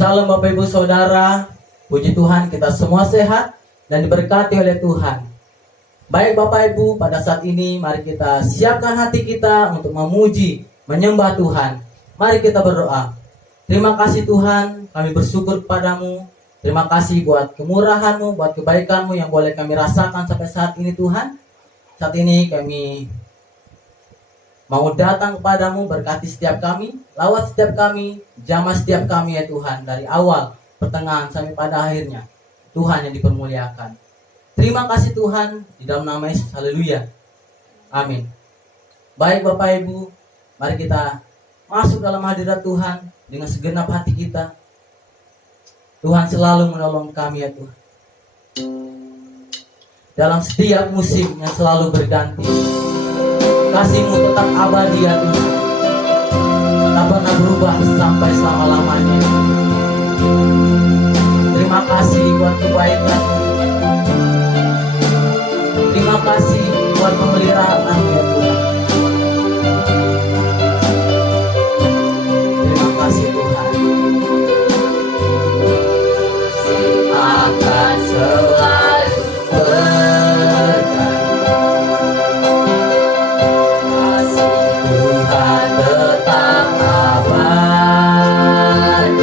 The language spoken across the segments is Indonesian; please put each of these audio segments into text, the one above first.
Salam Bapak Ibu Saudara, puji Tuhan kita semua sehat dan diberkati oleh Tuhan. Baik Bapak Ibu, pada saat ini mari kita siapkan hati kita untuk memuji, menyembah Tuhan. Mari kita berdoa. Terima kasih Tuhan, kami bersyukur kepadamu. Terima kasih buat kemurahan-Mu, buat kebaikan-Mu yang boleh kami rasakan sampai saat ini Tuhan. Saat ini kami mau datang kepadamu, berkati setiap kami, lawat setiap kami, jamah setiap kami ya Tuhan. Dari awal, pertengahan, sampai pada akhirnya. Tuhan yang dipermuliakan. Terima kasih Tuhan, di dalam nama Yesus, haleluya. Amin. Baik Bapak Ibu, mari kita masuk dalam hadirat Tuhan dengan segenap hati kita. Tuhan selalu menolong kami ya Tuhan. Dalam setiap musim yang selalu berganti, kasih-Mu tetap abadi ya Tuhan. Tak pernah berubah sampai selama-lamanya. Terima kasih buat kebaikan-Mu. Terima kasih buat pemeliharaan ya Tuhan. Terima kasih Tuhan. Akan selalu berkati. Kasih Tuhan tetap abadi.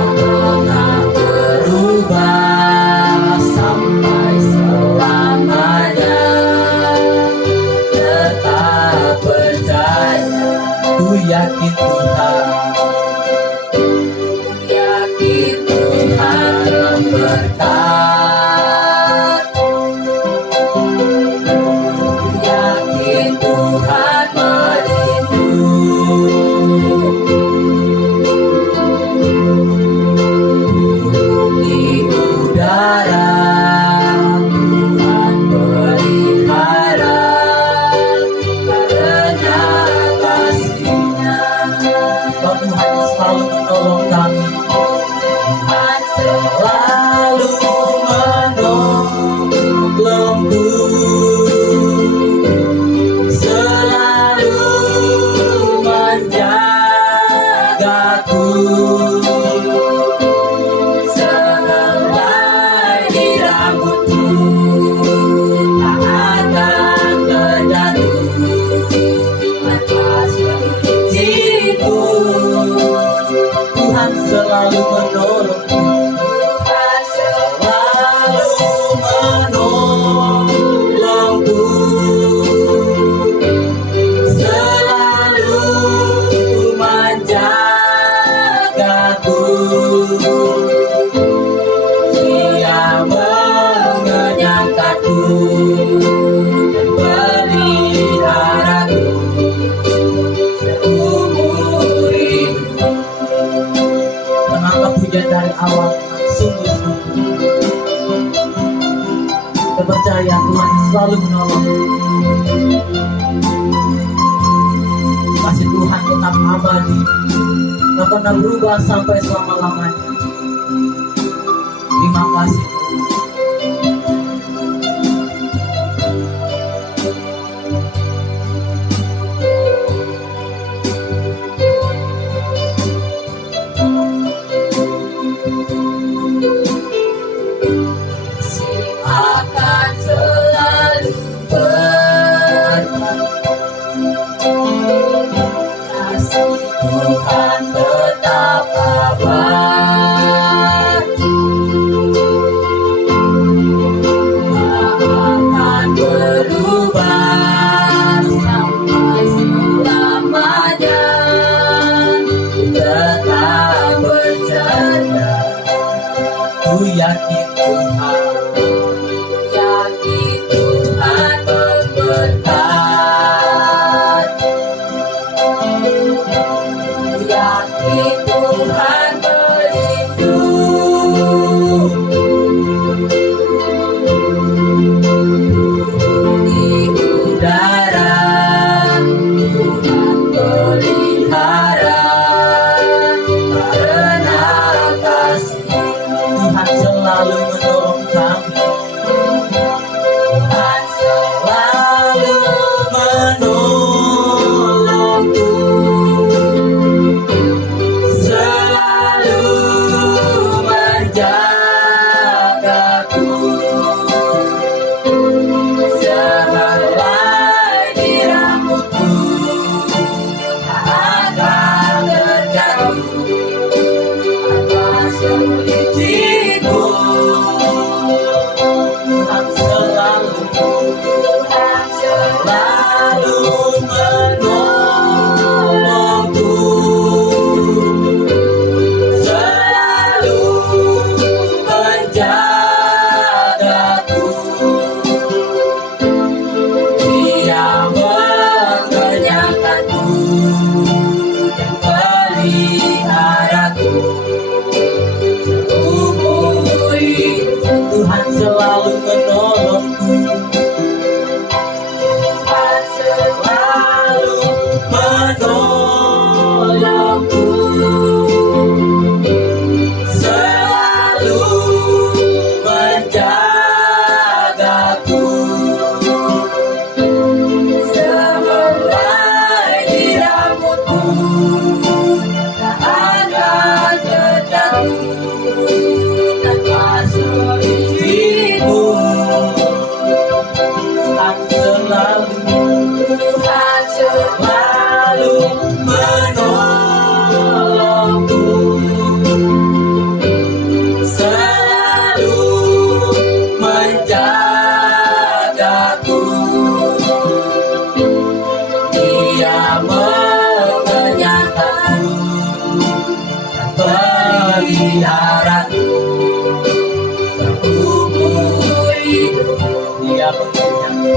Tak pernah berubah sampai selamanya. Tetap percaya, ku yakin Tuhan. Berkat, yakin Tuhan melindungi udara, Tuhan pelihara karena kasih-Nya. Tuhan selalu menolong kami. Tuhan selalu menolongku, selalu menjagaku, sehelai di rambutku tak akan terjatuh tanpa seizinku. Tuhan selalu menolongku. Tuhan selalu menolongku, selalu menjagaku. Dia mengenyangkanku dan peliharaku seumur hidup. Menangkap hujan dari awal sungguh-sungguh. Kita percaya Tuhan selalu menolong. Kasih Tuhan tetap abadi, tak pernah berubah sampai selama-lamanya. Terima kasih. Akan selalu berkati. Kasih Tuhan tetap abadi.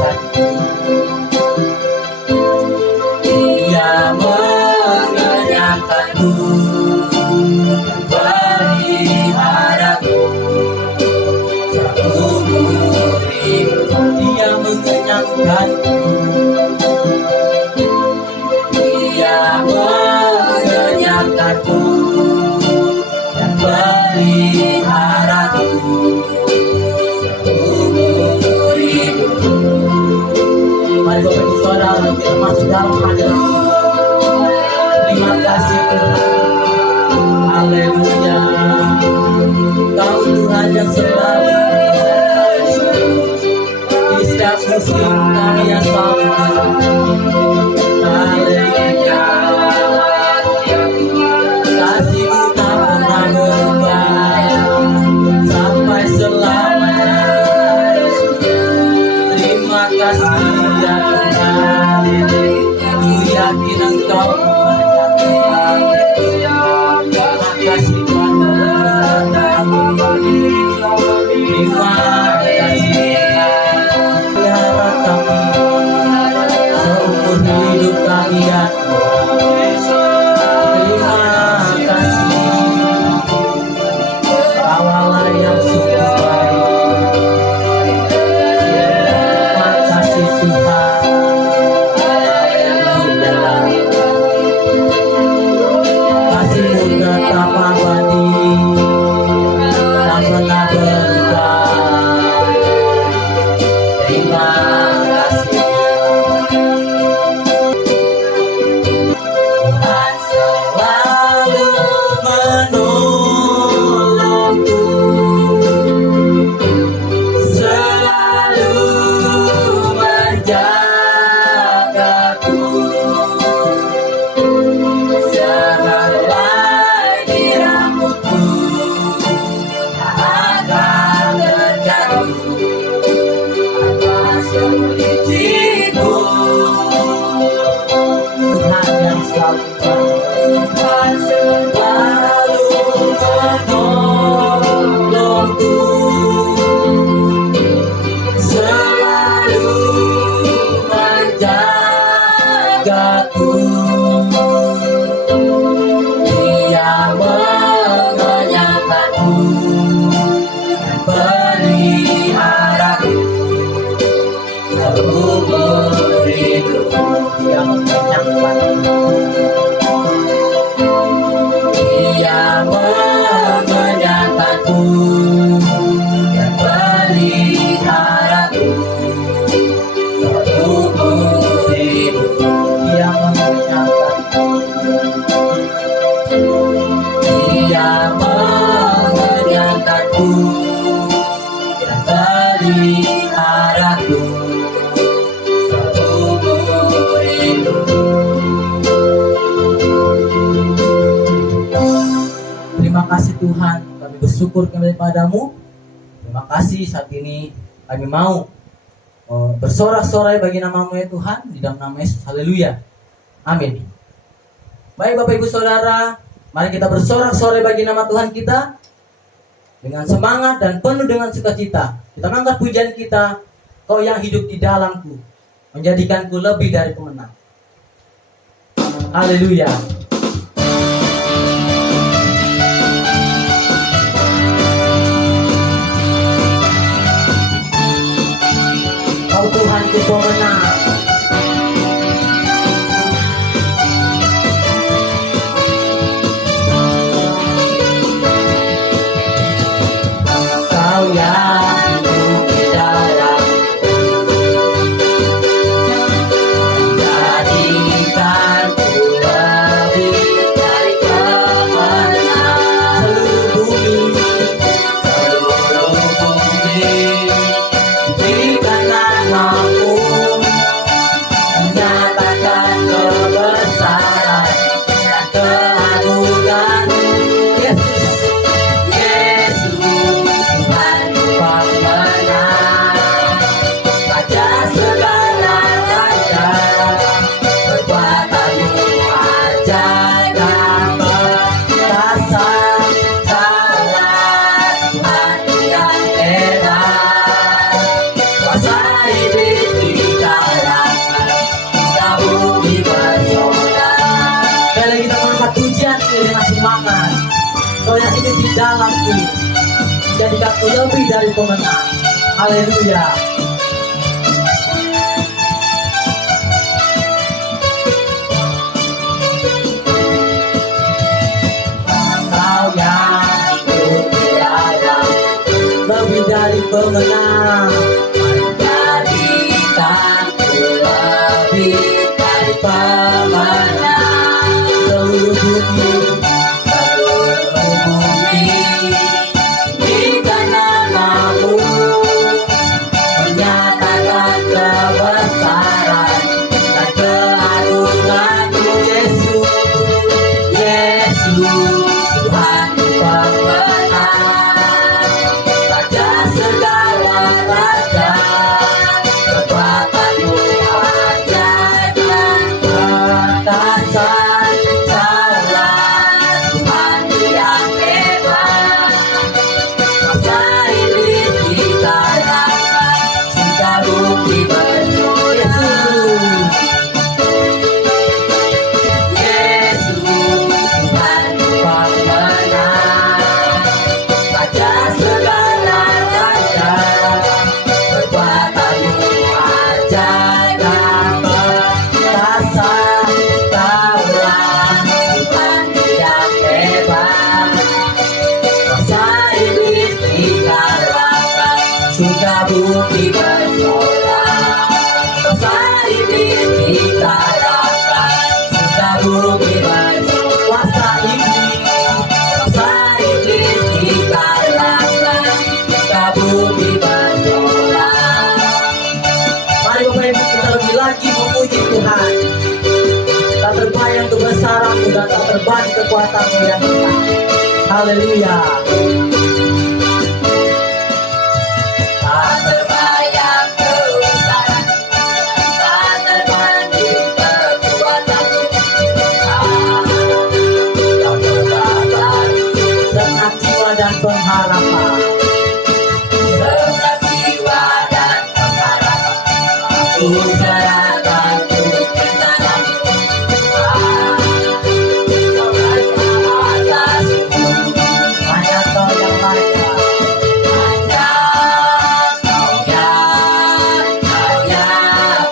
hatiku. Dia mengenyangkanku, peliharaku seumur hidup. Dia mengenyangkanku, Dia mengenyangkanku dan peliharaku seumur hidup. Mari Bapak Ibu Saudara, kita masuk dalam hadirat. Terima kasih Tuhan. Haleluya. Kau Tuhan yang selalu di setiap musim kami yang selalu. Haleluya. Kasih-Mu tak pernah berubah sampai selamanya. Terima kasih ya Tuhan. Ku yakin Engkau mendengarkan. Terima kasih Tuhan. Terima kasih pelihara kami seumur hidup kami ya Tuhan. Terima kasih, Kawalah yang sungguh baik. Terima kasih Tuhan. Kasih-Mu tetap abadi, tak pernah berubah. Terima kasih Tuhan selalu menolongku, selalu menjagaku, sehelai di rambutku tak akan terjatuh atas kelicikku. Tuhan yang selalu Tuhan selalu menolongku, selalu menjagaku. Dia mengenyangkanku dan peliharaku seumur hidup. Dia mengenyangkanku, Dia mengenyangkanku dan peliharaku seumur hidup. Dia mengenyangkanku, Dia mengenyangkanku dan peliharaku seumur hidup. Terima kasih Tuhan, kami bersyukur kepada-Mu. Terima kasih saat ini kami mau bersorak-sorai bagi nama-Mu ya Tuhan, di dalam nama Yesus. Haleluya. Amin. Baik Bapak Ibu Saudara, mari kita bersorak-sorai bagi nama Tuhan kita dengan semangat dan penuh dengan sukacita. Kita angkat pujian kita, Kau yang hidup di dalamku, menjadikanku lebih dari pemenang. Haleluya. Kau Tuhanku pemenang. Kau yang hidup di dalamku, menjadikanku lebih dari pemenang. Seluruh bumi, berikan nama-Mu. jika Engkau lebih dari pemenang. Haleluya. Engkau yang hidup di dalam, lebih dari pemenang. Jadikanku lebih dari pemenang. Seluruh bumi tinggikan namamu, menyatakan kebesaran dan keagungan-Mu, Yesus. Yesus, Tuhan pemenang, Raja segala raja, kekuatan-Mu ajaib dan perkataan Kaulah Tuhan yang hebat. Masa iblis dikalahkan, sudah bukti bersuara. Yesus, Tuhan pemenang, Raja segala raja, kekuatan-Mu ajaib dan perkasa. Kaulah Tuhan yang hebat. Masa iblis dikalahkan, sudah bukti bersorak. Masa iblis dikalahkan, sudah bukti bersorak. Masa iblis dikalahkan, sudah bukti bersorak. Mari Bapak Ibu kita lebih lagi memuji Tuhan. Tak terbayang kebesaran-Mu dan tak terbanding kekuatan-Mu yang besar. Haleluya. Tak terbayang kebesaran, tak terbanding kekuatan-Mu. Kau terbakar senang jiwa dan pengharapan. Senang jiwa dan pengharapan, aku serahkan untuk tangan-Mu. Kau raja atasku, hanya Kau yang raja. Hanya Kau yang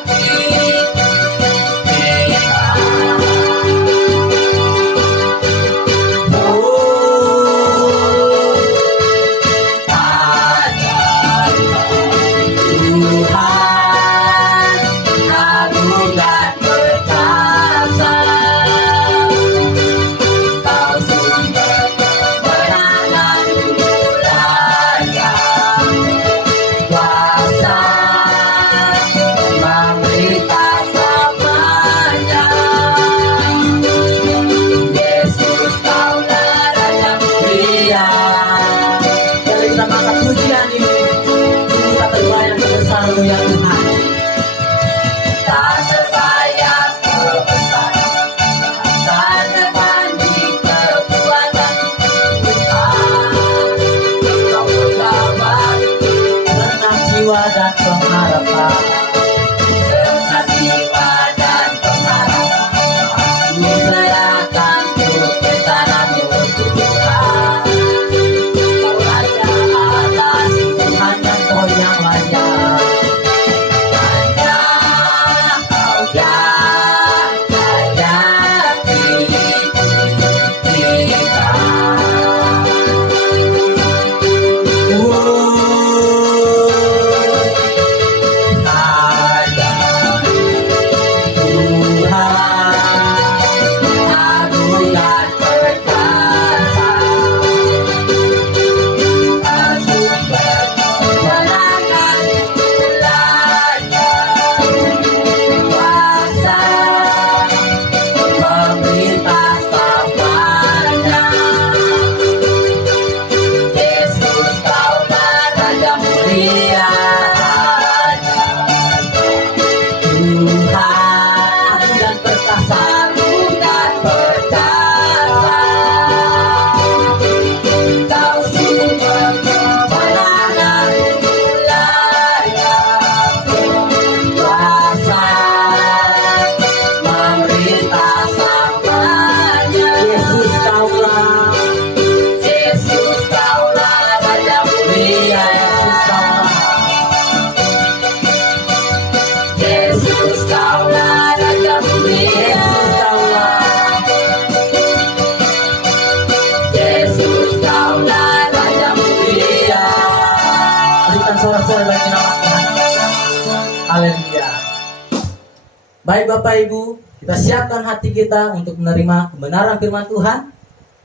Baik Bapak Ibu, kita siapkan hati kita untuk menerima kebenaran firman Tuhan.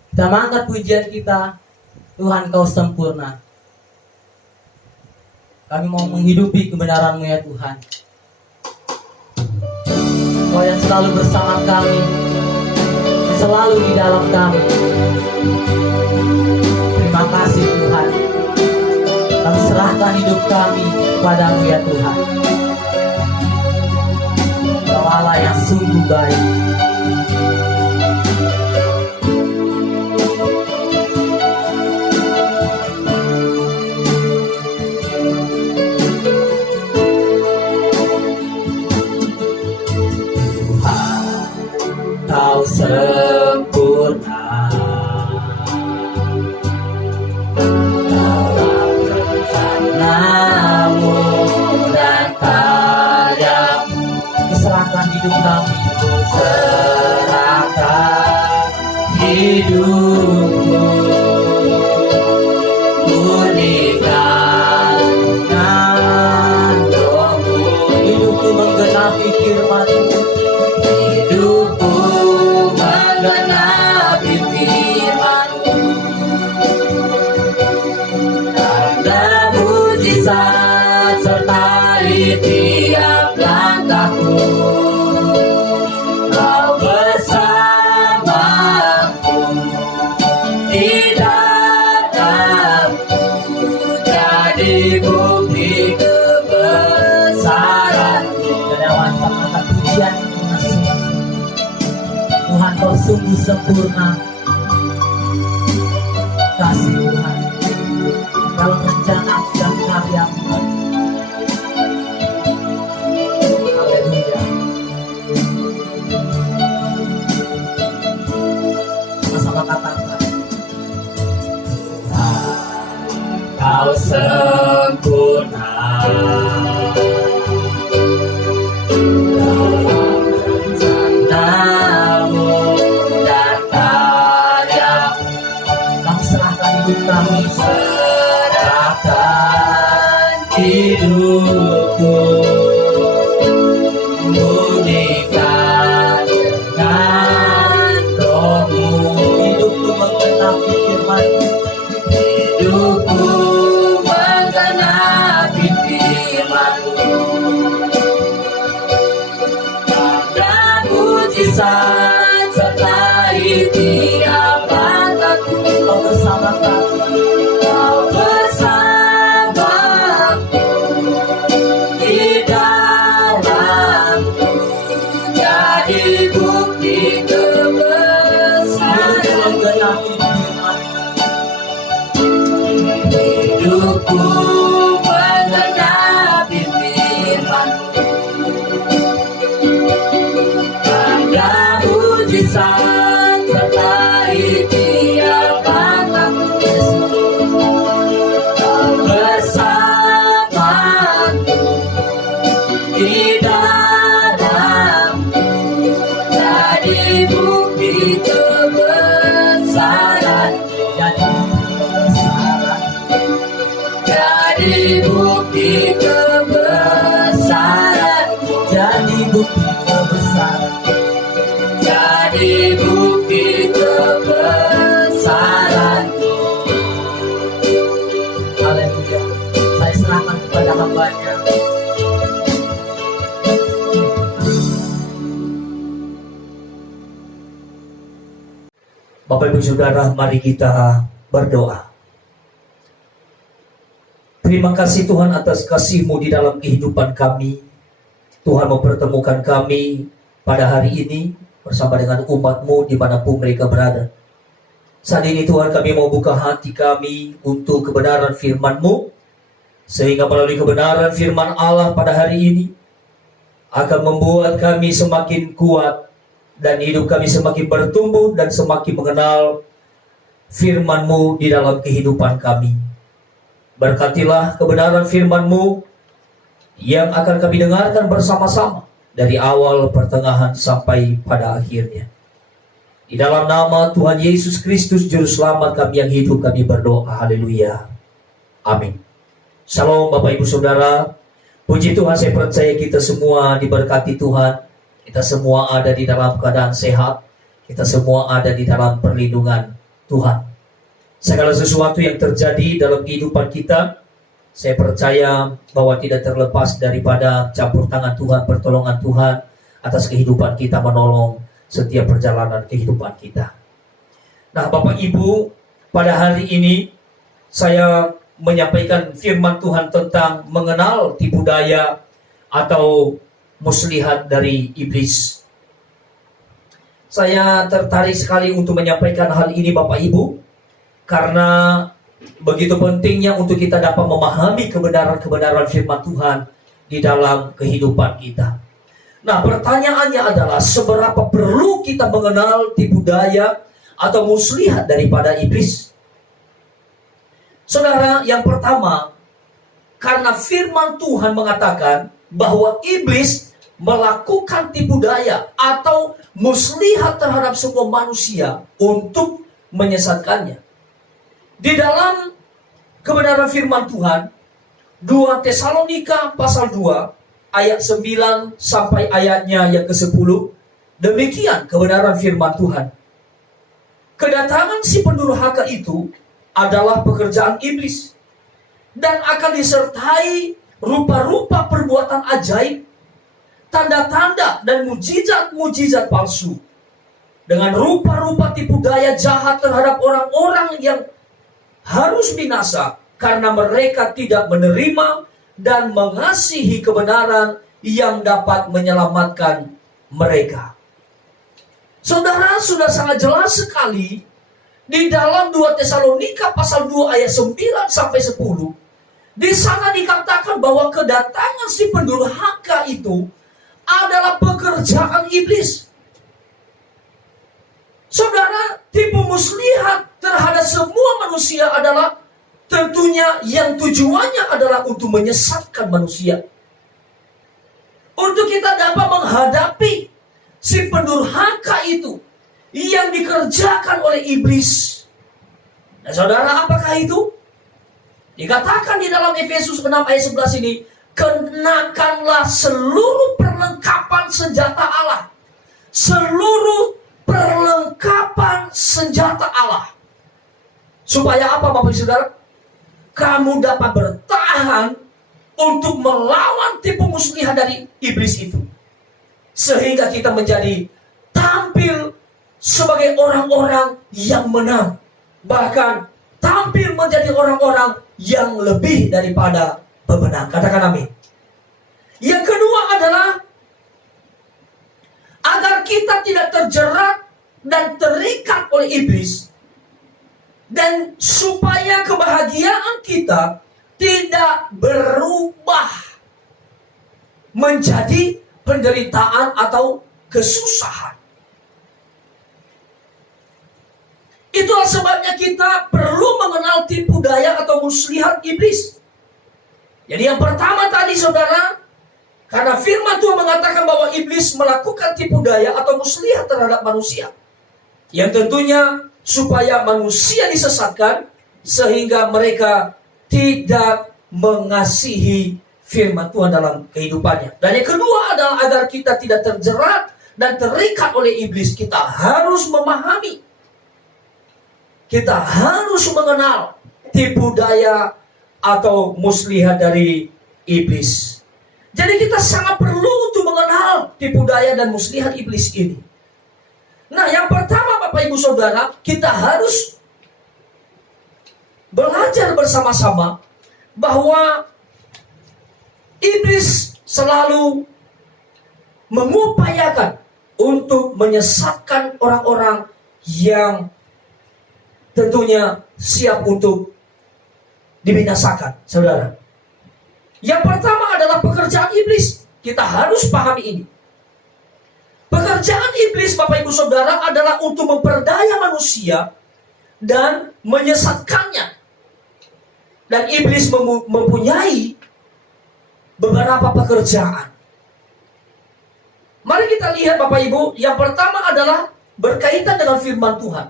Kita mengangkat pujian kita, Tuhan Kau sempurna. Kami mau menghidupi kebenaran-Mu ya Tuhan. Kau yang selalu bersama kami, selalu di dalam kami. Terima kasih Tuhan. Kami serahkan hidup kami kepada-Mu ya Tuhan. Kau Allah yang sungguh baik. Kau sempurna dalam rencana-Mu dan karya-Mu. Serahkan hidup kami, serahkan hidupku, murnikan dengan Roh-Mu. Hidupku menggenapi firman-Mu, hidupku menggenapi firman-Mu. Tanda mujizat sertai tiap langkahku. Kau bersamaku di dalamku, jadi bukti kebesaran-Mu. Dan angkat pujian Tuhan, Kau sungguh sempurna. Kasih Tuhan dalam rencana dan karya-Mu. Haleluya. Sama-sama katakan, Kau sempurna dalam rencana-Mu dan karya-Mu. Kami serahkan hidup kami, serahkan hidupku, murnikan dengan Roh-Mu. Hidupku menggenapi firman-Mu, hidupku menggenapi firman-Mu. Tanda mujizat sertai tiap langkahku. Kau bersama kami, Kau bersamaku di dalamku, jadi bukti kebesaran-Mu. Menggenapi firman-Mu, hidupku menggenapi firman-Mu. Tanda mujizat sertai tiap langkahku. Kau bersamaku di dalamku, jadi bukti kebesaran-Mu. Jadi bukti kebesaran-Mu. Jadi bukti kebesaran-Mu. Jadi bukti kebesaran-Mu. Haleluya. Saya serahkan kepada hamba-Nya. Bapak Ibu Saudara, mari kita berdoa. Terima kasih Tuhan atas kasih-Mu di dalam kehidupan kami. Tuhan mempertemukan kami pada hari ini bersama dengan umat-Mu dimanapun mereka berada. Saat ini Tuhan, kami mau buka hati kami untuk kebenaran firman-Mu, sehingga melalui kebenaran firman Allah pada hari ini akan membuat kami semakin kuat dan hidup kami semakin bertumbuh dan semakin mengenal firman-Mu di dalam kehidupan kami. Berkatilah kebenaran firman-Mu yang akan kami dengarkan bersama-sama dari awal, pertengahan, sampai pada akhirnya. Di dalam nama Tuhan Yesus Kristus Juru Selamat kami yang hidup, kami berdoa. Haleluya. Amin. Shalom Bapak Ibu Saudara. Puji Tuhan, saya percaya kita semua diberkati Tuhan Kita semua ada di dalam keadaan sehat. Kita semua ada di dalam perlindungan Tuhan. Segala sesuatu yang terjadi dalam kehidupan kita, saya percaya bahwa tidak terlepas daripada campur tangan Tuhan, pertolongan Tuhan atas kehidupan kita, menolong setiap perjalanan kehidupan kita. Nah, Bapak Ibu, pada hari ini saya menyampaikan firman Tuhan tentang mengenal tipu daya atau muslihat dari iblis. Saya tertarik sekali untuk menyampaikan hal ini, Bapak Ibu, karena begitu pentingnya untuk kita dapat memahami kebenaran-kebenaran firman Tuhan di dalam kehidupan kita. Nah, pertanyaannya adalah seberapa perlu kita mengenal tipu daya atau muslihat daripada iblis? Saudara, yang pertama, karena firman Tuhan mengatakan bahwa iblis melakukan tipu daya atau muslihat terhadap semua manusia untuk menyesatkannya. Di dalam kebenaran firman Tuhan, 2 Tesalonika pasal 2 ayat 9 sampai ayatnya yang ke-10, demikian kebenaran firman Tuhan. Kedatangan si pendurhaka itu adalah pekerjaan iblis dan akan disertai rupa-rupa perbuatan ajaib, tanda-tanda dan mujizat-mujizat palsu, dengan rupa-rupa tipu daya jahat terhadap orang-orang yang harus binasa karena mereka tidak menerima dan mengasihi kebenaran yang dapat menyelamatkan mereka. Saudara, sudah sangat jelas sekali di dalam 2 Tesalonika pasal 2 ayat 9 sampai 10. Di sana dikatakan bahwa kedatangan si pendurhaka itu adalah pekerjaan iblis. Saudara, tipu muslihat terhadap semua manusia adalah tentunya yang tujuannya adalah untuk menyesatkan manusia. Untuk kita dapat menghadapi si pendurhaka itu yang dikerjakan oleh iblis. Nah, saudara, apakah itu? Dikatakan di dalam Efesus 6 ayat 11 ini, kenakanlah seluruh perlengkapan senjata Allah. Seluruh perlengkapan senjata Allah. Supaya apa, Bapak Ibu Saudara? Kamu dapat bertahan untuk melawan tipu muslihat dari iblis itu. Sehingga kita menjadi tampil sebagai orang-orang yang menang. Bahkan tampil menjadi orang-orang yang lebih daripada pemenang. Katakan amin. Yang kedua adalah agar kita tidak terjerat dan terikat oleh iblis, dan supaya kebahagiaan kita tidak berubah menjadi penderitaan atau kesusahan. Itulah sebabnya kita perlu mengenal tipu daya atau muslihat iblis. Jadi yang pertama tadi, saudara, karena firman Tuhan mengatakan bahwa iblis melakukan tipu daya atau muslihat terhadap manusia, yang tentunya supaya manusia disesatkan sehingga mereka tidak mengasihi firman Tuhan dalam kehidupannya. Dan yang kedua adalah agar kita tidak terjerat dan terikat oleh iblis, kita harus memahami, kita harus mengenal tipu daya atau muslihat dari iblis. Jadi kita sangat perlu untuk mengenal tipu daya dan muslihat iblis ini. Nah, yang pertama Bapak Ibu Saudara, kita harus belajar bersama-sama bahwa iblis selalu mengupayakan untuk menyesatkan orang-orang yang tentunya siap untuk dibinasakan, saudara. Yang pertama adalah pekerjaan iblis. Kita harus pahami ini. Pekerjaan iblis, Bapak Ibu Saudara, adalah untuk memperdaya manusia dan menyesatkannya. Dan iblis mempunyai beberapa pekerjaan. Mari kita lihat, Bapak Ibu. Yang pertama adalah berkaitan dengan firman Tuhan.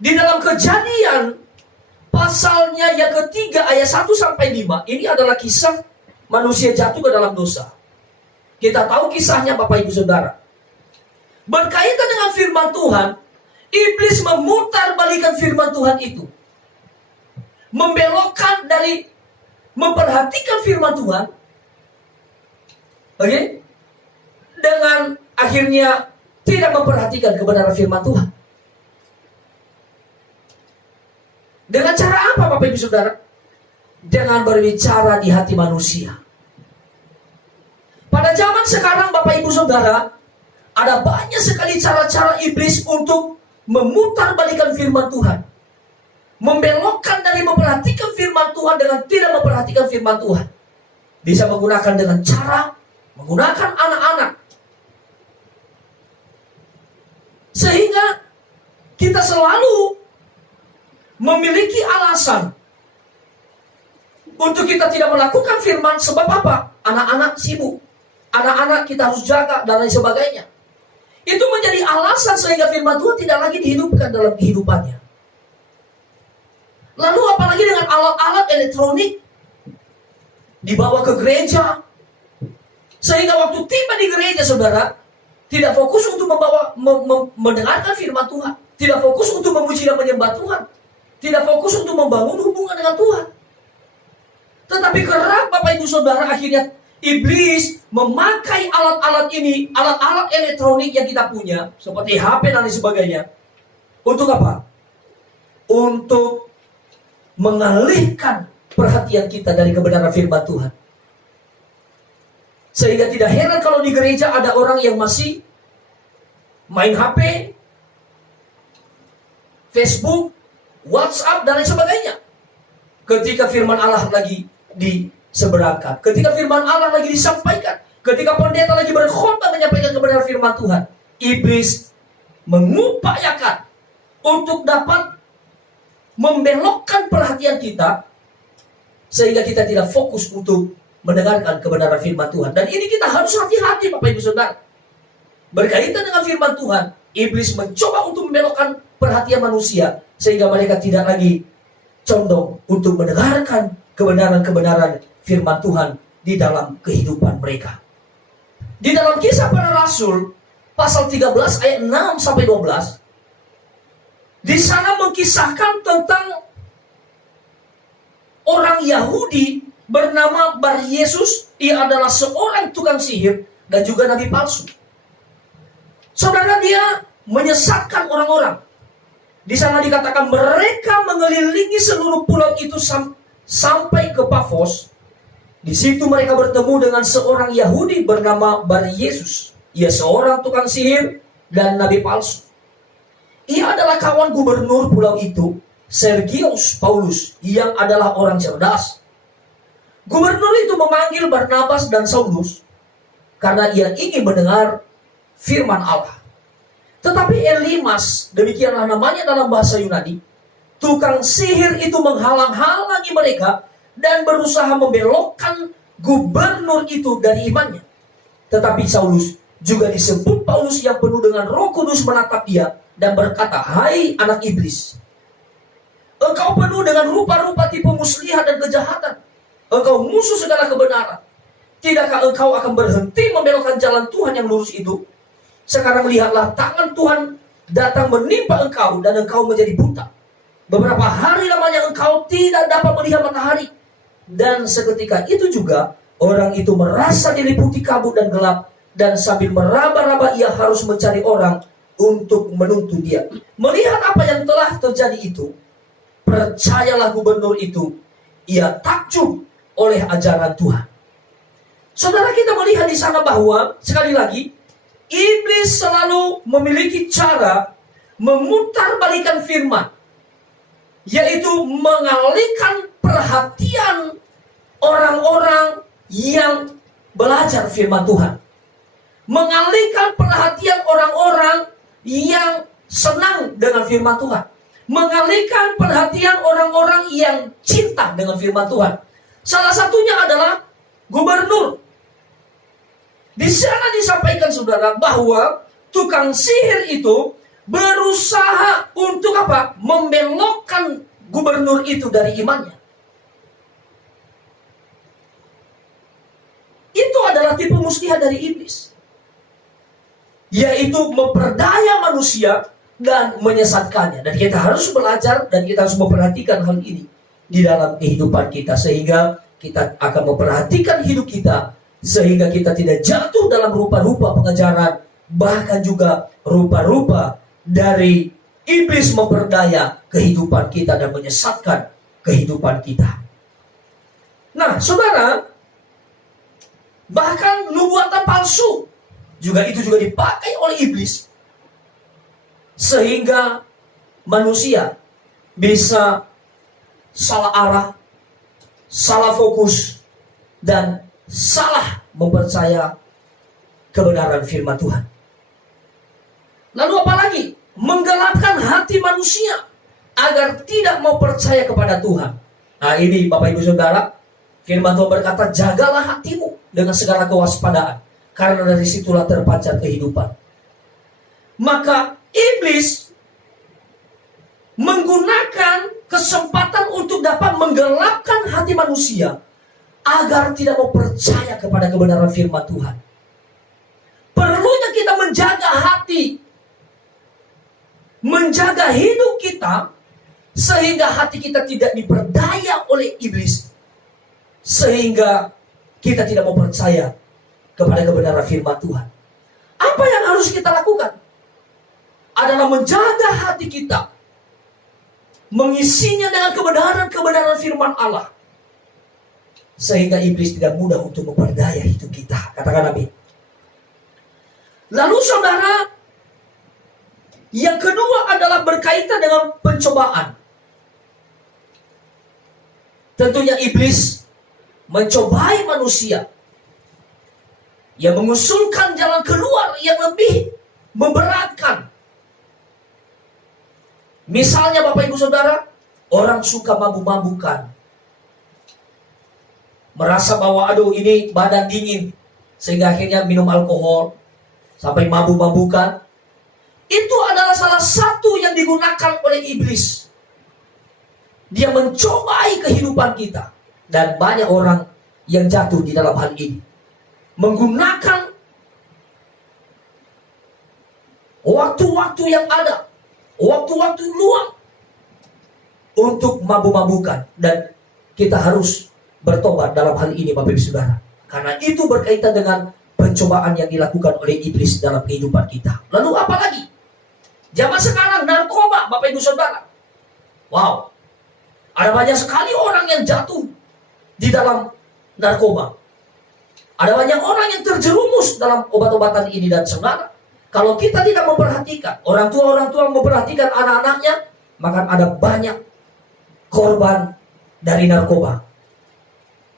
Di dalam Kejadian pasalnya yang ketiga ayat 1 sampai 5, ini adalah kisah manusia jatuh ke dalam dosa. Kita tahu kisahnya Bapak Ibu Saudara. Berkaitan dengan firman Tuhan, iblis memutar-balikan firman Tuhan itu. Membelokkan dari memperhatikan firman Tuhan. Oke? Dengan akhirnya tidak memperhatikan kebenaran firman Tuhan. Dengan cara apa Bapak Ibu Saudara? Dengan berbicara di hati manusia. Pada zaman sekarang Bapak Ibu Saudara, ada banyak sekali cara-cara iblis untuk memutarbalikkan firman Tuhan. Membelokkan dari memperhatikan firman Tuhan dengan tidak memperhatikan firman Tuhan. Bisa menggunakan dengan cara menggunakan anak-anak. Sehingga kita selalu memiliki alasan untuk kita tidak melakukan firman. Sebab apa? Anak-anak sibuk, anak-anak kita harus jaga dan lain sebagainya. Itu menjadi alasan sehingga firman Tuhan tidak lagi dihidupkan dalam kehidupannya. Lalu apalagi dengan alat-alat elektronik dibawa ke gereja, sehingga waktu tiba di gereja saudara tidak fokus untuk mendengarkan firman Tuhan, tidak fokus untuk memuji dan menyembah Tuhan, tidak fokus untuk membangun hubungan dengan Tuhan. Tetapi kerap Bapak Ibu Saudara, akhirnya iblis memakai alat-alat ini, alat-alat elektronik yang kita punya, seperti HP dan lain sebagainya. Untuk apa? Untuk mengalihkan perhatian kita dari kebenaran firman Tuhan. Sehingga tidak heran kalau di gereja ada orang yang masih main HP, Facebook, WhatsApp, dan lain sebagainya. Ketika firman Allah lagi diseberangkan, ketika firman Allah lagi disampaikan, ketika pendeta lagi berkhotbah menyampaikan kebenaran firman Tuhan, iblis mengupayakan untuk dapat membelokkan perhatian kita sehingga kita tidak fokus untuk mendengarkan kebenaran firman Tuhan. Dan ini kita harus hati-hati Bapak Ibu Saudara. Berkaitan dengan firman Tuhan, iblis mencoba untuk membelokkan perhatian manusia sehingga mereka tidak lagi condong untuk mendengarkan kebenaran-kebenaran firman Tuhan di dalam kehidupan mereka. Di dalam Kisah Para Rasul pasal 13 ayat 6 sampai 12, di sana mengkisahkan tentang orang Yahudi bernama Bar Yesus. Ia adalah seorang tukang sihir dan juga nabi palsu. Saudara, dia menyesatkan orang-orang. Di sana dikatakan mereka mengelilingi seluruh pulau itu sampai ke Pafos. Di situ mereka bertemu dengan seorang Yahudi bernama Bar Yesus. Ia seorang tukang sihir dan nabi palsu. Ia adalah kawan gubernur pulau itu, Sergius Paulus, yang adalah orang cerdas. Gubernur itu memanggil Barnabas dan Saulus karena ia ingin mendengar firman Allah. Tetapi Elimas, demikianlah namanya dalam bahasa Yunani, tukang sihir itu menghalang-halangi mereka dan berusaha membelokkan gubernur itu dari imannya. Tetapi Saulus juga disebut Paulus yang penuh dengan Roh Kudus menatap dia dan berkata, "Hai anak iblis, engkau penuh dengan rupa-rupa tipu muslihat dan kejahatan. Engkau musuh segala kebenaran. Tidakkah engkau akan berhenti membelokkan jalan Tuhan yang lurus itu? Sekarang lihatlah, tangan Tuhan datang menimpa engkau dan engkau menjadi buta. Beberapa hari lamanya engkau tidak dapat melihat matahari." Dan seketika itu juga orang itu merasa diliputi kabut dan gelap, dan sambil meraba-raba ia harus mencari orang untuk menuntut dia. Melihat apa yang telah terjadi itu, percayalah gubernur itu, ia takjub oleh ajaran Tuhan. Saudara, kita melihat di sana bahwa sekali lagi iblis selalu memiliki cara memutarbalikkan firman, yaitu mengalihkan perhatian orang-orang yang belajar firman Tuhan, mengalihkan perhatian orang-orang yang senang dengan firman Tuhan, mengalihkan perhatian orang-orang yang cinta dengan firman Tuhan. Salah satunya adalah gubernur. Di sana disampaikan saudara bahwa tukang sihir itu berusaha untuk apa? Membelokkan gubernur itu dari imannya. Itu adalah adalah tipe muslihat dari iblis, yaitu memperdaya manusia dan menyesatkannya. Dan kita harus belajar dan kita harus memperhatikan hal ini di dalam kehidupan kita, sehingga kita akan memperhatikan hidup kita, sehingga kita tidak jatuh dalam rupa-rupa pengejaran, bahkan juga rupa-rupa dari iblis memperdaya kehidupan kita dan menyesatkan kehidupan kita. Nah, saudara, bahkan nubuatan palsu itu juga dipakai oleh iblis, sehingga manusia bisa salah arah, salah fokus, dan salah mempercaya kebenaran firman Tuhan. Lalu apalagi? Menggelapkan hati manusia agar tidak mau percaya kepada Tuhan. Nah, ini Bapak Ibu Saudara, firman Tuhan berkata, jagalah hatimu dengan segala kewaspadaan, karena dari situlah terpancar kehidupan. Maka iblis menggunakan kesempatan untuk dapat menggelapkan hati manusia agar tidak mau percaya kepada kebenaran firman Tuhan. Perlunya kita menjaga hati, menjaga hidup kita, sehingga hati kita tidak diperdaya oleh iblis, sehingga kita tidak mau percaya kepada kebenaran firman Tuhan. Apa yang harus kita lakukan? Adalah menjaga hati kita, mengisinya dengan kebenaran-kebenaran firman Allah, sehingga iblis tidak mudah untuk memperdaya hidup kita. Katakan amin. Lalu saudara, yang kedua adalah berkaitan dengan pencobaan. Tentunya iblis mencobai manusia, yang mengusulkan jalan keluar yang lebih memberatkan. Misalnya Bapak Ibu Saudara, orang suka mabuk-mabukan, merasa bahwa aduh ini badan dingin, sehingga akhirnya minum alkohol sampai mabuk-mabukan. Itu adalah salah satu yang digunakan oleh iblis. Dia mencobai kehidupan kita, dan banyak orang yang jatuh di dalam hal ini, menggunakan waktu-waktu yang ada, waktu-waktu luang untuk mabuk-mabukan. Dan kita harus bertobat dalam hal ini Bapak Ibu Saudara, karena itu berkaitan dengan pencobaan yang dilakukan oleh iblis dalam kehidupan kita. Lalu apa lagi? Zaman sekarang narkoba Bapak Ibu Saudara. Wow, ada banyak sekali orang yang jatuh di dalam narkoba. Ada banyak orang yang terjerumus dalam obat-obatan ini. Dan saudara, kalau kita tidak memperhatikan, orang tua memperhatikan anak-anaknya, maka ada banyak korban dari narkoba.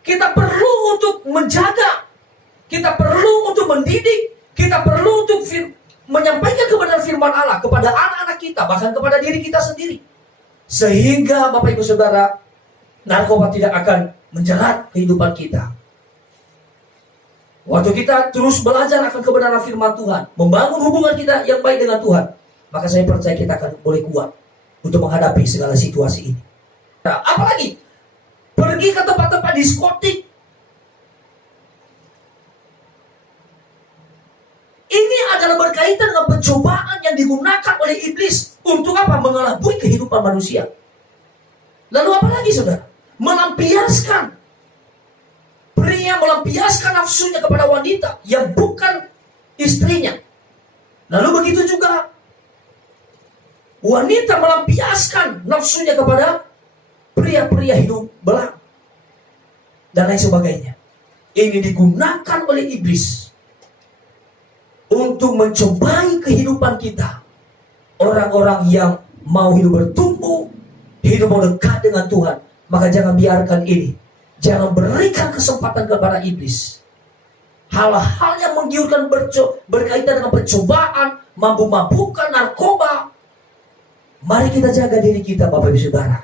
Kita perlu untuk menjaga, kita perlu untuk mendidik, kita perlu untuk menyampaikan kebenaran firman Allah kepada anak-anak kita, bahkan kepada diri kita sendiri, sehingga Bapak Ibu Saudara, narkoba tidak akan menjerat kehidupan kita. Waktu kita terus belajar akan kebenaran firman Tuhan, membangun hubungan kita yang baik dengan Tuhan, maka saya percaya kita akan boleh kuat untuk menghadapi segala situasi ini. Nah, apalagi pergi ke tempat-tempat diskotik. Ini adalah berkaitan dengan pencobaan yang digunakan oleh iblis untuk apa? Mengelabui kehidupan manusia. Lalu apa lagi saudara? Melampiaskan, pria melampiaskan nafsunya kepada wanita yang bukan istrinya. Lalu begitu juga wanita melampiaskan nafsunya kepada pria-pria hidup belang dan lain sebagainya. Ini digunakan oleh iblis untuk mencobai kehidupan kita. Orang-orang yang mau hidup bertumbuh, hidup mau dekat dengan Tuhan, maka jangan biarkan ini. Jangan berikan kesempatan kepada iblis. Hal-hal yang menggiurkan berkaitan dengan percobaan, mabuk-mabukan, narkoba. Mari kita jaga diri kita Bapak Ibu Saudara.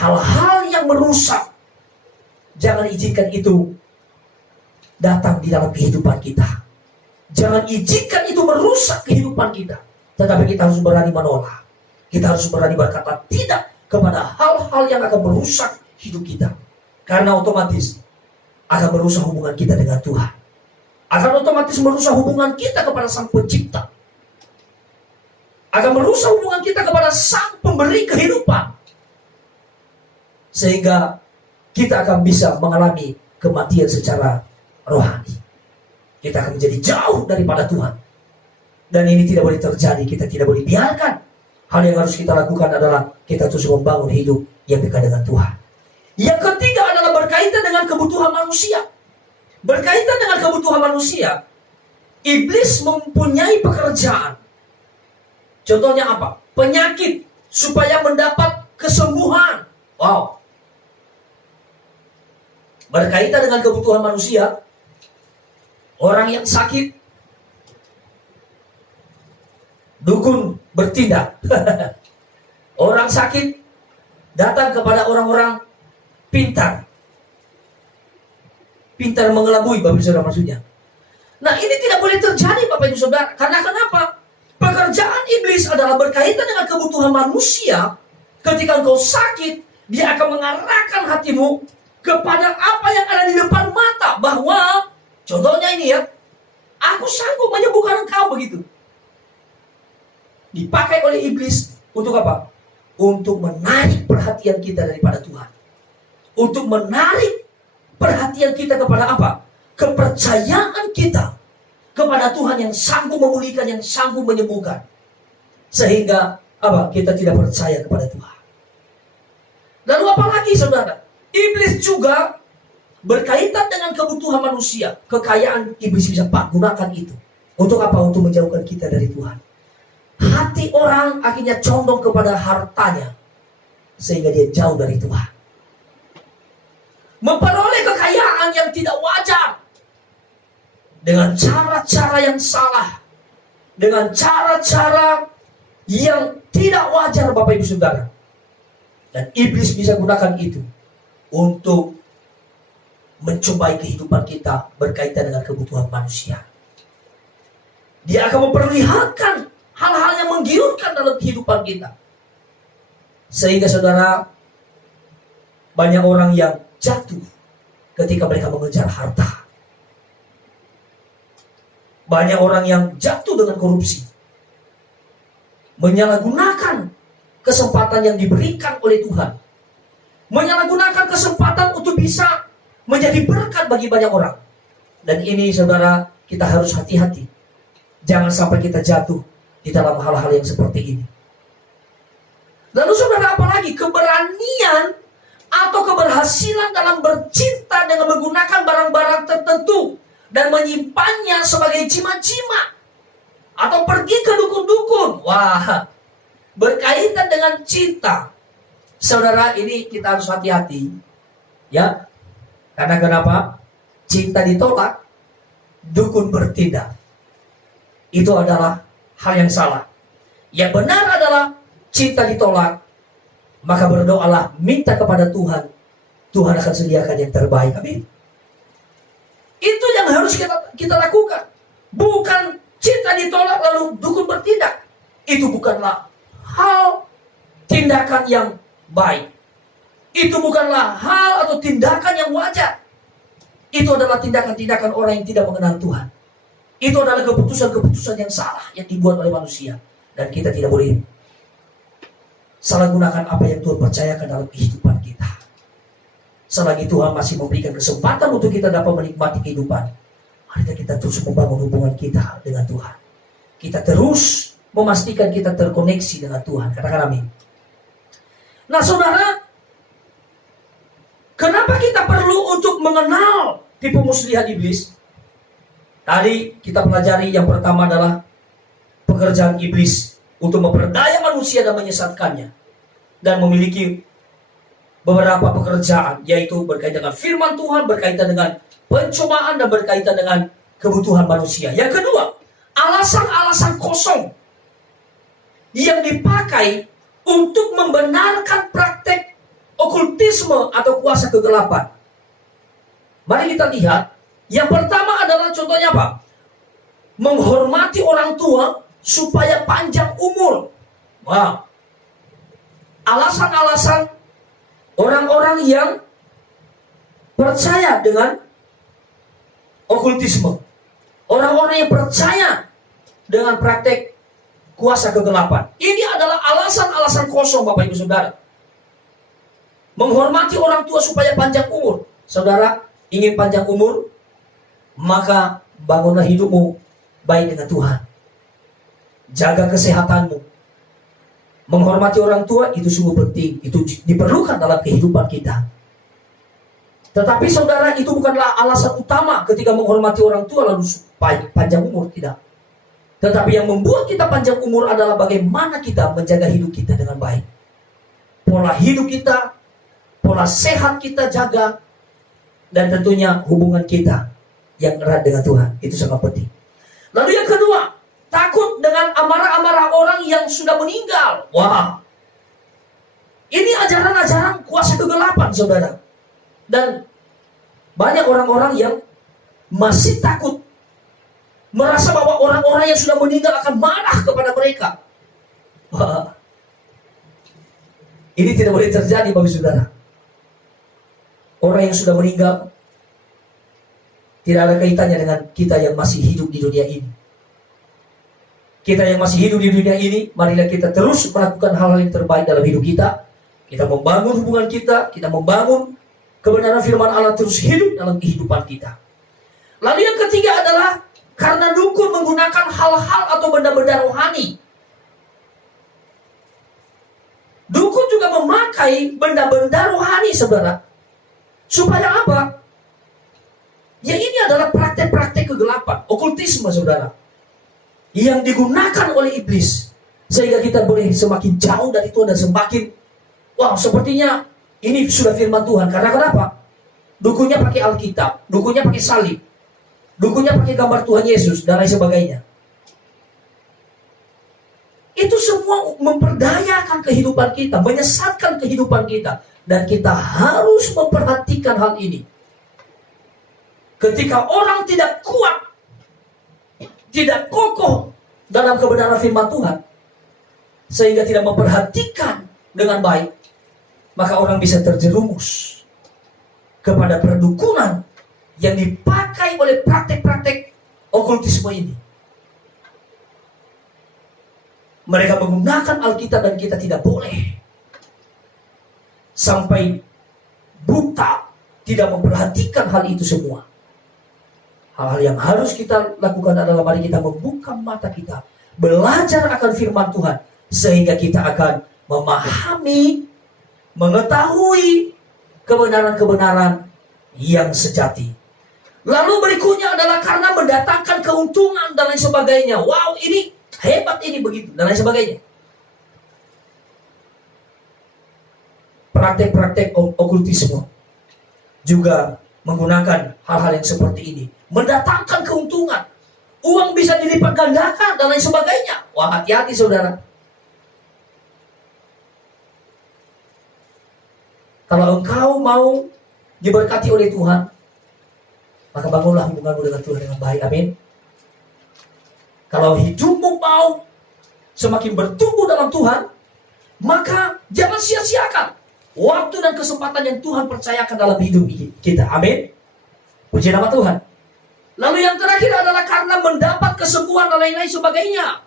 Hal-hal yang merusak, jangan izinkan itu datang di dalam kehidupan kita. Jangan izinkan itu merusak kehidupan kita. Tetapi kita harus berani menolak. Kita harus berani berkata tidak kepada hal-hal yang akan merusak hidup kita. Karena otomatis akan merusak hubungan kita dengan Tuhan. akan otomatis merusak hubungan kita kepada Sang Pencipta, akan merusak hubungan kita kepada Sang Pemberi kehidupan, sehingga kita akan bisa mengalami kematian secara rohani. Kita akan menjadi jauh daripada Tuhan. Dan ini tidak boleh terjadi. Kita tidak boleh biarkan. Hal yang harus kita lakukan adalah kita terus membangun hidup yang dekat dengan Tuhan. Yang ketiga adalah berkaitan dengan kebutuhan manusia. Berkaitan dengan kebutuhan manusia, iblis mempunyai pekerjaan. Contohnya apa? Penyakit, supaya mendapat kesembuhan. Wow. Berkaitan dengan kebutuhan manusia, orang yang sakit, dukun bertindak. Orang sakit datang kepada orang-orang pintar. Pintar mengelabui, Bapak Ibu Saudara, maksudnya. Nah, ini tidak boleh terjadi, Bapak Ibu Saudara. Karena kenapa? Pekerjaan iblis adalah berkaitan dengan kebutuhan manusia. Ketika engkau sakit, dia akan mengarahkan hatimu kepada apa yang ada di depan mata. Bahwa, contohnya ini ya, aku sanggup menyembuhkan engkau, begitu. Dipakai oleh iblis untuk apa? Untuk menarik perhatian kita daripada Tuhan. Untuk menarik perhatian kita kepada apa? Kepercayaan kita kepada Tuhan yang sanggup memulihkan, yang sanggup menyembuhkan. Sehingga apa? Kita tidak percaya kepada Tuhan. Lalu apa lagi, saudara? Iblis juga berkaitan dengan kebutuhan manusia. Kekayaan iblis bisa gunakan itu. Untuk apa? Untuk menjauhkan kita dari Tuhan. Hati orang akhirnya condong kepada hartanya, sehingga dia jauh dari Tuhan. Memperoleh kekayaan yang tidak wajar, dengan cara-cara yang salah, dengan cara-cara yang tidak wajar, Bapak Ibu Saudara. Dan iblis bisa gunakan itu untuk mencobai kehidupan kita berkaitan dengan kebutuhan manusia. Dia akan memperlihatkan hal-hal yang menggiurkan dalam kehidupan kita. Sehingga saudara, banyak orang yang jatuh ketika mereka mengejar harta. Banyak orang yang jatuh dengan korupsi. Menyalahgunakan kesempatan yang diberikan oleh Tuhan. Menyalahgunakan kesempatan untuk bisa menjadi berkat bagi banyak orang. Dan ini saudara, kita harus hati-hati. Jangan sampai kita jatuh di dalam hal-hal yang seperti ini. Lalu saudara, apalagi keberanian atau keberhasilan dalam bercinta dengan menggunakan barang-barang tertentu dan menyimpannya sebagai jima-jima atau pergi ke dukun-dukun. Wah, berkaitan dengan cinta. Saudara, ini kita harus hati-hati. Ya. Karena kenapa? Cinta ditolak, dukun bertindak. Itu adalah hal yang salah. Yang benar adalah cinta ditolak, maka berdoalah, minta kepada Tuhan. Tuhan akan sediakan yang terbaik. Amin. Itu yang harus kita lakukan. Bukan cinta ditolak lalu dukun bertindak. Itu bukanlah hal tindakan yang baik. Itu bukanlah hal atau tindakan yang wajar. Itu adalah tindakan-tindakan orang yang tidak mengenal Tuhan. Itu adalah keputusan-keputusan yang salah yang dibuat oleh manusia. Dan kita tidak boleh salah gunakan apa yang Tuhan percayakan dalam kehidupan kita. Selagi Tuhan masih memberikan kesempatan untuk kita dapat menikmati kehidupan, mari kita terus membangun hubungan kita dengan Tuhan. Kita terus memastikan kita terkoneksi dengan Tuhan. Katakan amin. Nah saudara, kenapa kita perlu untuk mengenal tipu muslihat iblis? Tadi kita pelajari yang pertama adalah pekerjaan iblis untuk memperdaya manusia dan menyesatkannya. Dan memiliki beberapa pekerjaan, yaitu berkaitan dengan firman Tuhan, berkaitan dengan pencobaan, dan berkaitan dengan kebutuhan manusia. Yang kedua, alasan-alasan kosong yang dipakai untuk membenarkan praktek okultisme atau kuasa kegelapan. Mari kita lihat. Yang pertama adalah contohnya apa? Menghormati orang tua supaya panjang umur. Wow. Alasan-alasan orang-orang yang percaya dengan okultisme. Orang-orang yang percaya dengan praktek kuasa kegelapan. Ini adalah alasan-alasan kosong, Bapak Ibu Saudara. Menghormati orang tua supaya panjang umur. Saudara ingin panjang umur, maka bangunlah hidupmu baik dengan Tuhan. Jaga kesehatanmu. Menghormati orang tua itu sungguh penting. Itu diperlukan dalam kehidupan kita. Tetapi saudara, itu bukanlah alasan utama ketika menghormati orang tua lalu panjang umur, tidak. Tetapi yang membuat kita panjang umur adalah bagaimana kita menjaga hidup kita dengan baik. Pola hidup kita, pola sehat kita jaga, dan tentunya hubungan kita yang erat dengan Tuhan. Itu sangat penting. Lalu yang kedua, takut dengan amarah-amarah orang yang sudah meninggal. Wah, ini ajaran-ajaran kuasa kegelapan, saudara. Dan banyak orang-orang yang masih takut, merasa bahwa orang-orang yang sudah meninggal akan marah kepada mereka. Wah, ini tidak boleh terjadi, Bapak Saudara. Orang yang sudah meninggal tidak ada kaitannya dengan kita yang masih hidup di dunia ini. Kita yang masih hidup di dunia ini, marilah kita terus melakukan hal-hal yang terbaik dalam hidup kita. Kita membangun hubungan kita membangun kebenaran firman Allah terus hidup dalam kehidupan kita. Lalu yang ketiga adalah karena dukun menggunakan hal-hal atau benda-benda rohani. Dukun juga memakai benda-benda rohani, saudara. Supaya apa? Ya, ini adalah praktek-praktek kegelapan, okultisme, saudara, yang digunakan oleh iblis. Sehingga kita boleh semakin jauh dari Tuhan dan semakin, wah, sepertinya ini sudah firman Tuhan. Karena kenapa? Dukunnya pakai Alkitab, dukunnya pakai salib, dukunnya pakai gambar Tuhan Yesus, dan lain sebagainya. Itu semua memperdayakan kehidupan kita, menyesatkan kehidupan kita. Dan kita harus memperhatikan hal ini. Ketika orang tidak kuat, tidak kokoh dalam kebenaran firman Tuhan, sehingga tidak memperhatikan dengan baik, maka orang bisa terjerumus kepada perdukunan yang dipakai oleh praktek-praktek okultisme ini. Mereka menggunakan Alkitab dan kita tidak boleh sampai buta, tidak memperhatikan hal itu semua. Hal-hal yang harus kita lakukan adalah mari kita membuka mata kita, belajar akan firman Tuhan, sehingga kita akan memahami, mengetahui kebenaran-kebenaran yang sejati. Lalu berikutnya adalah karena mendatangkan keuntungan dan lain sebagainya. Wow, ini hebat, ini begitu, dan lain sebagainya. Praktek-praktek okultisme juga menggunakan hal-hal yang seperti ini, mendatangkan keuntungan, uang bisa dilipat gandakan dan lain sebagainya. Wah, hati-hati, saudara. Kalau engkau mau diberkati oleh Tuhan, maka bangunlah hubunganmu dengan Tuhan dengan baik. Amin. Kalau hidupmu mau semakin bertumbuh dalam Tuhan, maka jangan sia-siakan waktu dan kesempatan yang Tuhan percayakan dalam hidup kita. Amin. Puji nama Tuhan. Lalu yang terakhir adalah karena mendapat kesembuhan dan lain-lain sebagainya.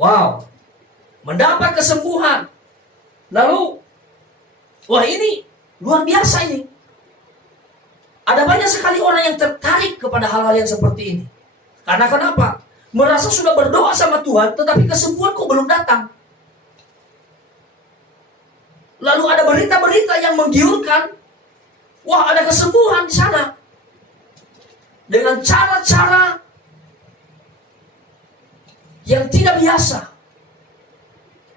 Wow. Mendapat kesembuhan. Lalu, wah, ini luar biasa ini. Ada banyak sekali orang yang tertarik kepada hal-hal yang seperti ini. Karena kenapa? Merasa sudah berdoa sama Tuhan, tetapi kesembuhan kok belum datang. Lalu ada berita-berita yang menggiurkan, wah, ada kesembuhan di sana. Dengan cara-cara yang tidak biasa.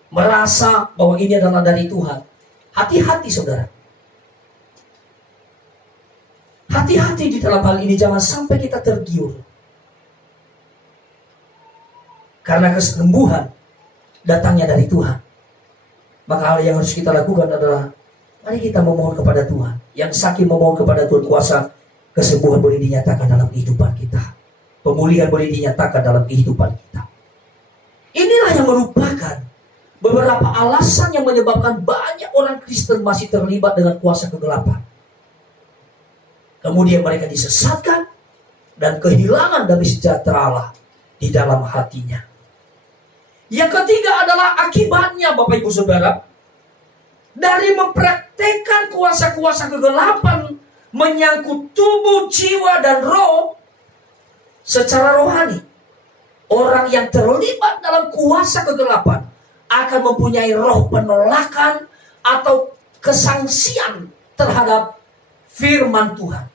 Merasa bahwa ini adalah dari Tuhan. Hati-hati, saudara. Hati-hati di dalam hal ini, jangan sampai kita tergiur. Karena kesembuhan datangnya dari Tuhan. Maka hal yang harus kita lakukan adalah mari kita memohon kepada Tuhan. Yang sakit memohon kepada Tuhan kuasa, kesembuhan boleh dinyatakan dalam kehidupan kita. Pemulihan boleh dinyatakan dalam kehidupan kita. Inilah yang merupakan beberapa alasan yang menyebabkan banyak orang Kristen masih terlibat dengan kuasa kegelapan. Kemudian mereka disesatkan dan kehilangan dari sejahtera Allah di dalam hatinya. Yang ketiga adalah akibatnya, Bapak Ibu Saudara, dari mempraktekkan kuasa-kuasa kegelapan menyangkut tubuh, jiwa, dan roh secara rohani. Orang yang terlibat dalam kuasa kegelapan akan mempunyai roh penolakan atau kesangsian terhadap firman Tuhan.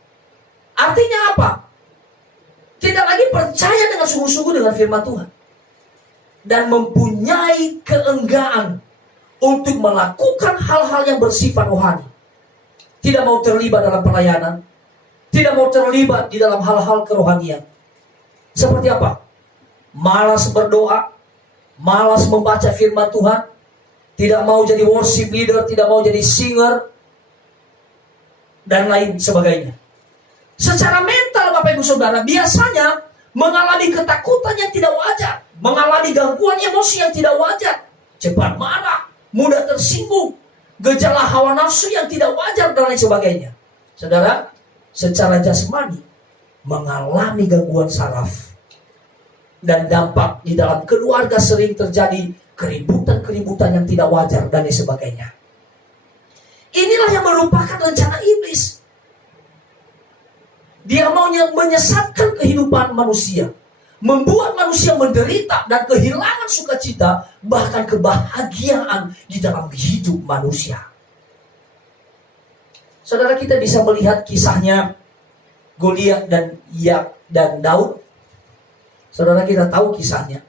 Artinya apa? Tidak lagi percaya dengan sungguh-sungguh dengan firman Tuhan. Dan mempunyai keengganan untuk melakukan hal-hal yang bersifat rohani. Tidak mau terlibat dalam pelayanan. Tidak mau terlibat di dalam hal-hal kerohanian. Seperti apa? Malas berdoa. Malas membaca firman Tuhan. Tidak mau jadi worship leader. Tidak mau jadi singer. Dan lain sebagainya. Secara mental, Bapak Ibu Saudara, biasanya mengalami ketakutan yang tidak wajar. Mengalami gangguan emosi yang tidak wajar. Cepat marah, mudah tersinggung, gejala hawa nafsu yang tidak wajar, dan lain sebagainya. Saudara, secara jasmani mengalami gangguan saraf. Dan dampak di dalam keluarga sering terjadi keributan-keributan yang tidak wajar, dan lain sebagainya. Inilah yang merupakan rencana iblis. Dia maunya menyesatkan kehidupan manusia, membuat manusia menderita dan kehilangan sukacita, bahkan kebahagiaan di dalam hidup manusia. Saudara, kita bisa melihat kisahnya Goliat dan Daud. Saudara, kita tahu kisahnya.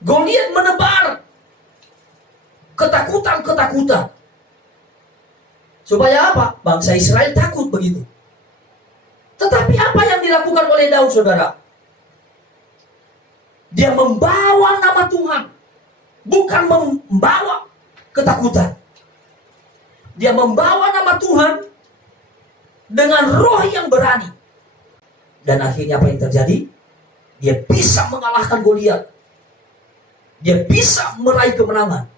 Goliat menebar ketakutan. Supaya apa? Bangsa Israel takut begitu. Tetapi apa yang dilakukan oleh Daud, saudara? Dia membawa nama Tuhan. Bukan membawa ketakutan. Dia membawa nama Tuhan dengan roh yang berani. Dan akhirnya apa yang terjadi? Dia bisa mengalahkan Goliat. Dia bisa meraih kemenangan.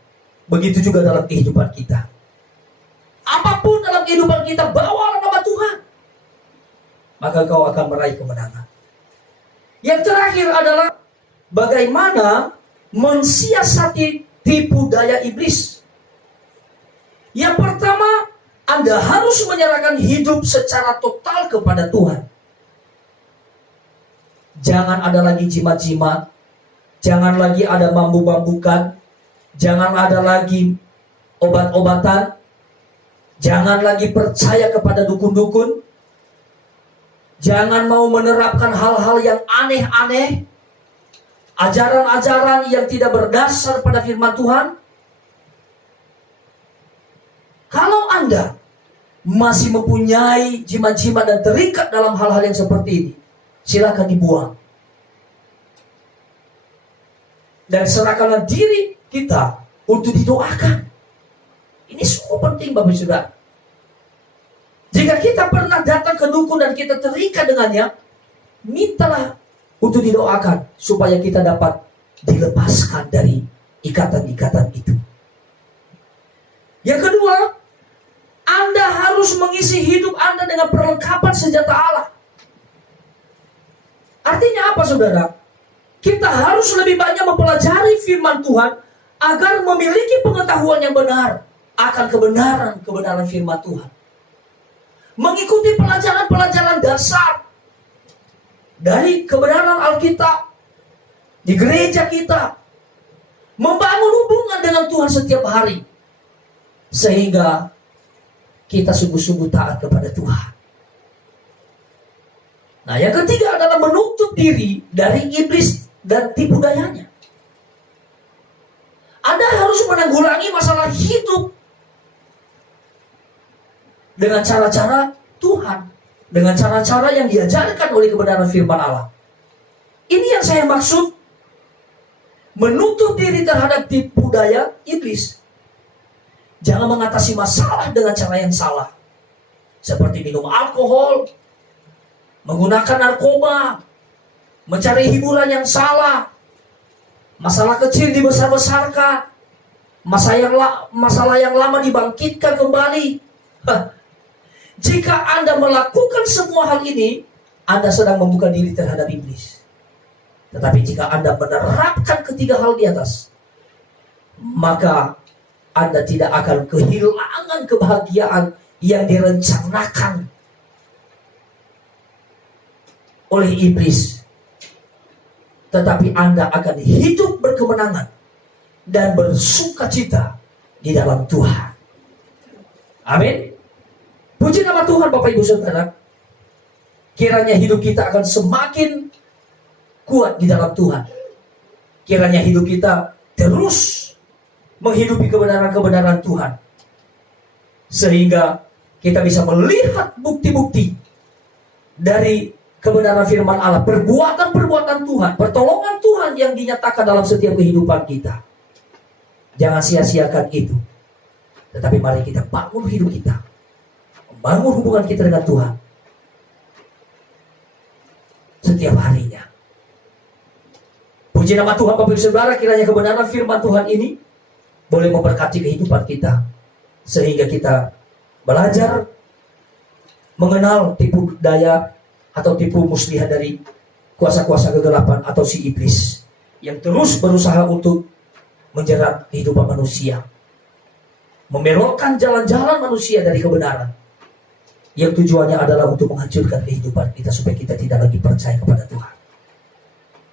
Begitu juga dalam kehidupan kita. Apapun dalam kehidupan kita, bawalah nama Tuhan. Maka kau akan meraih kemenangan. Yang terakhir adalah bagaimana mensiasati tipu daya iblis. Yang pertama, Anda harus menyerahkan hidup secara total kepada Tuhan. Jangan ada lagi jimat-jimat. Jangan lagi ada bambu-bambukan. Jangan ada lagi obat-obatan. Jangan lagi percaya kepada dukun-dukun. Jangan mau menerapkan hal-hal yang aneh-aneh. Ajaran-ajaran yang tidak berdasar pada firman Tuhan. Kalau Anda masih mempunyai jimat-jimat dan terikat dalam hal-hal yang seperti ini, silakan dibuang. Dan serahkanlah diri kita untuk didoakan. Ini sungguh penting, Bapak Ibu Saudara. Jika kita pernah datang ke dukun dan kita terikat dengannya, mintalah untuk didoakan supaya kita dapat dilepaskan dari ikatan-ikatan itu. Yang kedua, Anda harus mengisi hidup Anda dengan perlengkapan senjata Allah. Artinya apa, saudara? Kita harus lebih banyak mempelajari firman Tuhan agar memiliki pengetahuan yang benar akan kebenaran firman Tuhan. Mengikuti pelajaran-pelajaran dasar dari kebenaran Alkitab di gereja kita. Membangun hubungan dengan Tuhan setiap hari. Sehingga kita sungguh-sungguh taat kepada Tuhan. Nah, yang ketiga adalah menutup diri dari iblis dan tipu dayanya. Anda harus menanggulangi masalah hidup dengan cara-cara Tuhan, dengan cara-cara yang diajarkan oleh kebenaran firman Allah. Ini yang saya maksud, menutup diri terhadap tipu daya iblis. Jangan mengatasi masalah dengan cara yang salah, seperti minum alkohol, menggunakan narkoba, mencari hiburan yang salah, masalah kecil dibesar-besarkan, masalah yang lama dibangkitkan kembali. Jika Anda melakukan semua hal ini, Anda sedang membuka diri terhadap iblis. Tetapi jika Anda menerapkan ketiga hal di atas, maka Anda tidak akan kehilangan kebahagiaan yang direncanakan oleh iblis. Tetapi Anda akan hidup berkemenangan dan bersukacita di dalam Tuhan. Amin. Puji nama Tuhan Bapak Ibu Saudara. Kiranya hidup kita akan semakin kuat di dalam Tuhan. Kiranya hidup kita terus menghidupi kebenaran-kebenaran Tuhan. Sehingga kita bisa melihat bukti-bukti dari kebenaran firman Allah, perbuatan-perbuatan Tuhan, pertolongan Tuhan yang dinyatakan dalam setiap kehidupan kita. Jangan sia-siakan itu. Tetapi mari kita bangun hidup kita, membangun hubungan kita dengan Tuhan setiap harinya. Puji nama Tuhan Bapak Ibu Saudara, kiranya kebenaran firman Tuhan ini boleh memberkati kehidupan kita, sehingga kita belajar mengenal tipu daya atau tipu muslihat dari kuasa-kuasa kegelapan atau si iblis yang terus berusaha untuk menjerat kehidupan manusia, membelokkan jalan-jalan manusia dari kebenaran, yang tujuannya adalah untuk menghancurkan kehidupan kita supaya kita tidak lagi percaya kepada Tuhan.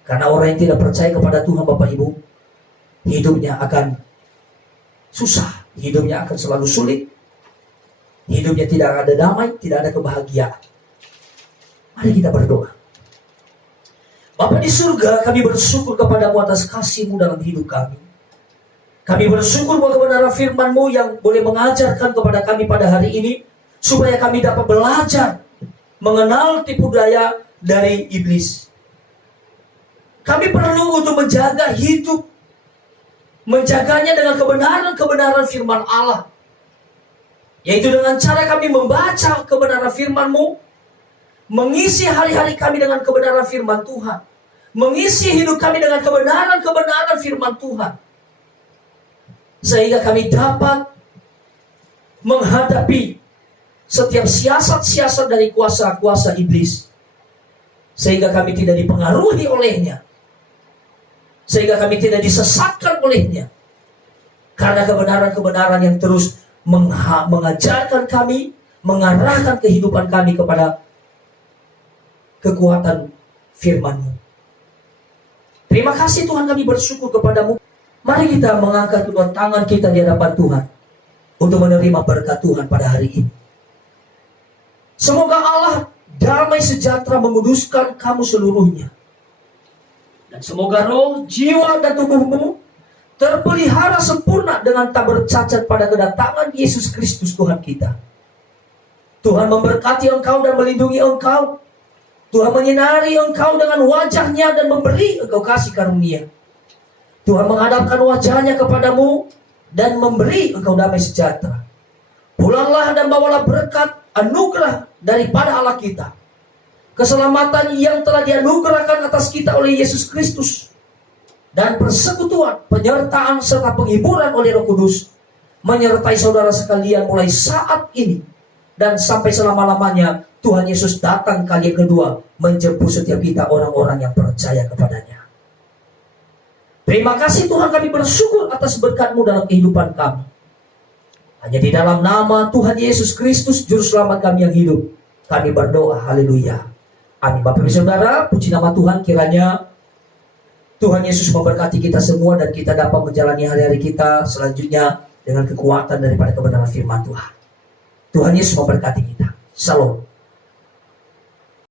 Karena orang yang tidak percaya kepada Tuhan Bapak Ibu, hidupnya akan susah, hidupnya akan selalu sulit, hidupnya tidak ada damai, tidak ada kebahagiaan. Mari kita berdoa. Bapa di surga, kami bersyukur kepadamu atas kasih-Mu dalam hidup kami. Kami bersyukur bahwa kebenaran firman-Mu yang boleh mengajarkan kepada kami pada hari ini, supaya kami dapat belajar mengenal tipu daya dari iblis. Kami perlu untuk menjaga hidup, menjaganya dengan kebenaran-kebenaran firman Allah, yaitu dengan cara kami membaca kebenaran firman-Mu, mengisi hari-hari kami dengan kebenaran firman Tuhan, mengisi hidup kami dengan kebenaran-kebenaran firman Tuhan, sehingga kami dapat menghadapi setiap siasat-siasat dari kuasa-kuasa iblis, sehingga kami tidak dipengaruhi olehnya, sehingga kami tidak disesatkan olehnya, karena kebenaran-kebenaran yang terus mengajarkan kami, mengarahkan kehidupan kami kepada kekuatan firman-Mu. Terima kasih Tuhan, kami bersyukur kepadamu. Mari kita mengangkat kedua tangan kita di hadapan Tuhan untuk menerima berkat Tuhan pada hari ini. Semoga Allah damai sejahtera menguduskan kamu seluruhnya. Dan semoga roh, jiwa, dan tubuhmu terpelihara sempurna dengan tak bercacat pada kedatangan Yesus Kristus Tuhan kita. Tuhan memberkati engkau dan melindungi engkau. Tuhan menyinari engkau dengan wajahnya dan memberi engkau kasih karunia. Tuhan menghadapkan wajahnya kepadamu dan memberi engkau damai sejahtera. Pulanglah dan bawalah berkat anugerah daripada Allah kita, keselamatan yang telah dianugerahkan atas kita oleh Yesus Kristus, dan persekutuan, penyertaan serta penghiburan oleh Roh Kudus menyertai saudara sekalian mulai saat ini dan sampai selama-lamanya. Tuhan Yesus datang kali kedua menjemput setiap kita orang-orang yang percaya kepadanya. Terima kasih Tuhan, kami bersyukur atas berkat-Mu dalam kehidupan kami. Hanya di dalam nama Tuhan Yesus Kristus Juru Selamat kami yang hidup, kami berdoa. Haleluya. Amin. Bapak Ibu Saudara, puji nama Tuhan, kiranya Tuhan Yesus memberkati kita semua dan kita dapat menjalani hari-hari kita selanjutnya dengan kekuatan daripada kebenaran firman Tuhan. Tuhan Yesus memberkati kita. Shalom.